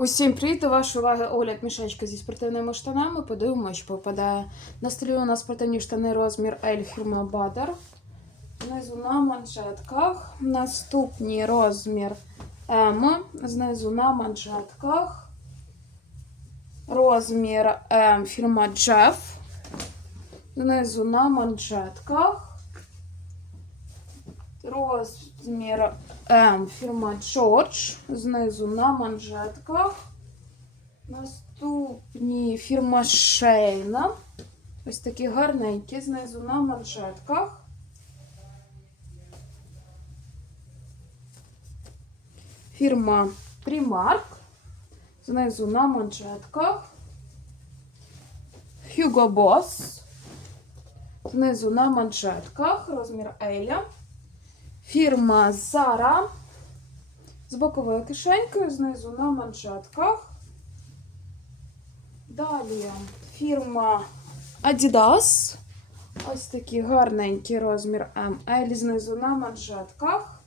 Усім привіт! До вашої уваги огляд мішечка зі спортивними штанами. Подивимося, що попадає. На столі у нас спортивні штани розмір L фірма. Знизу на манжетках. Наступний розмір M. Знизу на манжетках. Розмір M фірма Jeff. Знизу на манжетках. Розмір М фірма George. Знизу на манжетках. Наступні фірма Шейна. Ось такі гарненькі, знизу на манжетках. Фірма Primark. Знизу на манжетках. Hugo Boss. Знизу на манжетках. Розмір Еля. Фірма Zara з боковою кишенькою, знизу на манжетках. Далі фірма Adidas. Ось такий гарненький розмір ML знизу на манжетках.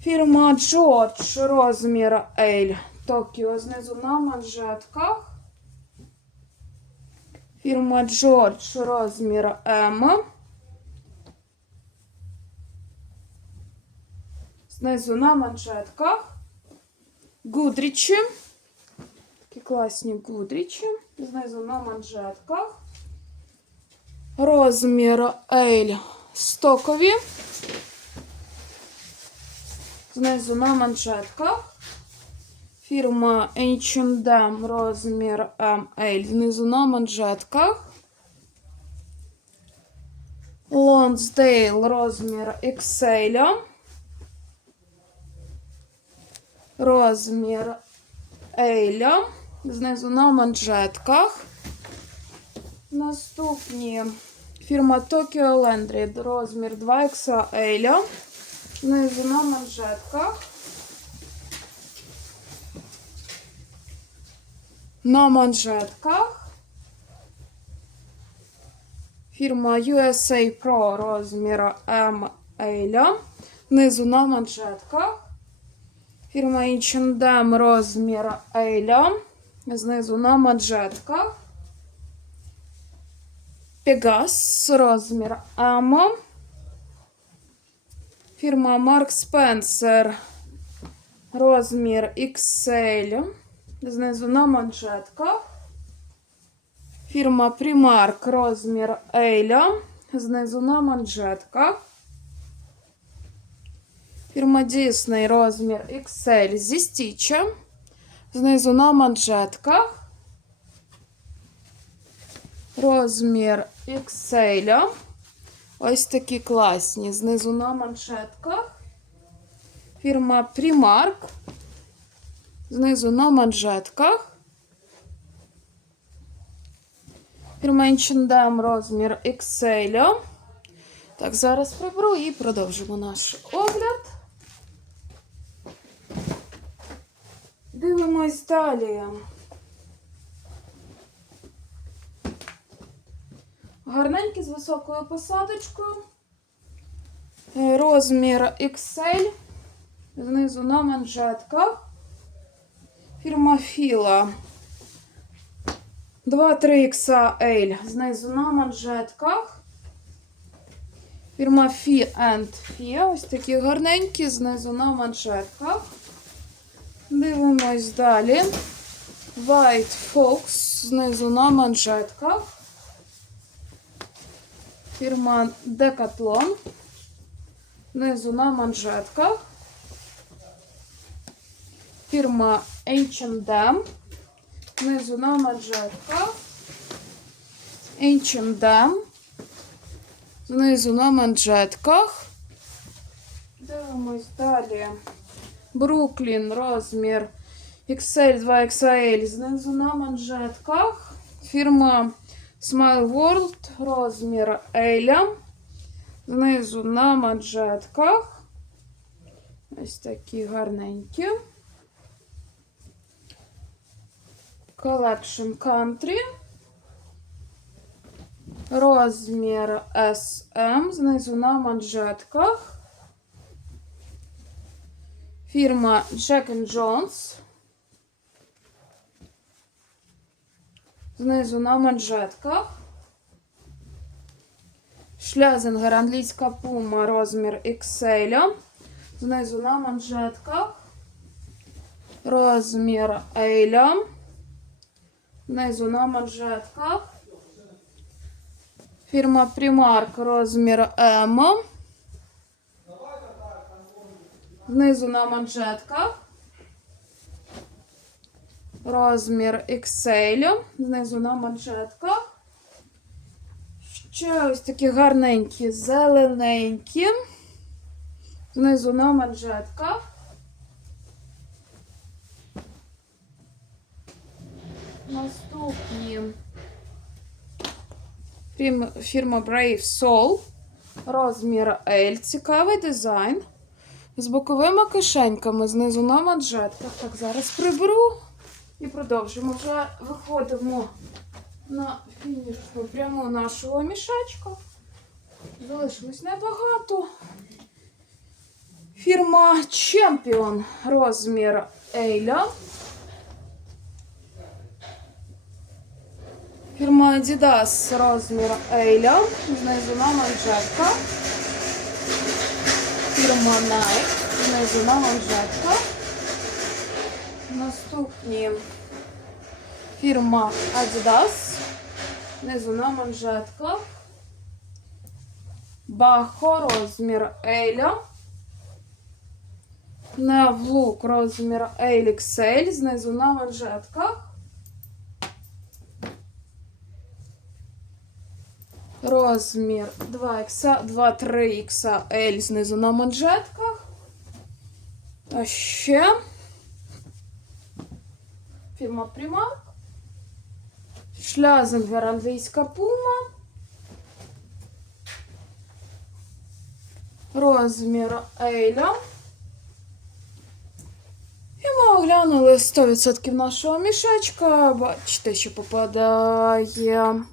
Фірма George розмір L Tokyo знизу на манжетках. Фірма George розмір M. Знизу на манжетках. Гудрічі. Такі класні гудрічі. Знизу на манжетках. Розмір L стокові. Знизу на манжетках. Фірма H&M розмір ML. Знизу на манжетках. Lonsdale розмір XL. Розмір Ейля. Знизу на манжетках. Наступні фірма Tokyo Landry. Розмір 2XL. Знизу на манжетках. На манжетках. Фірма USA Pro розміру ML. Знизу на манжетках. Фірма H&M розмір Еля. Знизу на манжетках. Пегас розмір М. Фірма Mark Spencer розмір XL. Знизу на манжетках. Фірма Primark розмір Еля. Знизу на манжетках. Фірма Disney розмір XL зі стічем. Знизу на манжетках. Розмір XL. Ось такі класні. Знизу на манжетках. Фірма Primark. Знизу на манжетках. Фірма H&M розмір XL. Так, зараз приберу і продовжимо наш огляд. Дивимось далі. Гарненький з високою посадочкою. Е, Розмір XL. Знизу на манжетках. Фірма Філа. 2-3 XL. Знизу на манжетках. Фірма and Fee. Ось такі гарненькі, знизу на манжетках. Дивимось далі. White Fox знизу на манжетках. Фірма Decathlon. Знизу на манжетках. Фірма H&M. Знизу на манжетках. H&M. Знизу на манжетках. Дивимось далі. Бруклін розмір XL 2XL знизу на манжетках. Фірма Smile World розмір L. Знизу на манжетках. Ось такі гарненькі. Collection Country. Розмір SM. Знизу на манжетках. Фирма Jack Jones. Знизу на манжетках. Шлязингер англійська пума розмір XL. Знизу на манжетках. Розмір L. Знизу на манжетках. Фірма Primark розмір M. Знизу на манжетках. Розмір XL. Знизу на манжетках. Ще ось такі гарненькі, зелененькі. Знизу на манжетках. Наступні. Фірма Brave Soul. Розмір L. Цікавий дизайн. З боковими кишеньками знизу на манжетках. Так, зараз приберу і продовжимо. Вже виходимо на фінішну пряму нашого мішечка. Залишилось небагато. Фірма Champion. Розмір Ейля. Фірма Adidas розмір Ейля. Знизу на манжетка. Nike. Знизу на манжетка. Наступні фірма Adidas. Знизу на манжетках. Бахо розмір Ейля. Невлук розмір XL. Знизу на манжетках. Розмір 2-3 XL знизу на манжетках. А ще фірма Primark. Шлязенгер англійська пума. Розмір Ейля. І ми оглянули 100% нашого мішечка. Бачите, що попадає.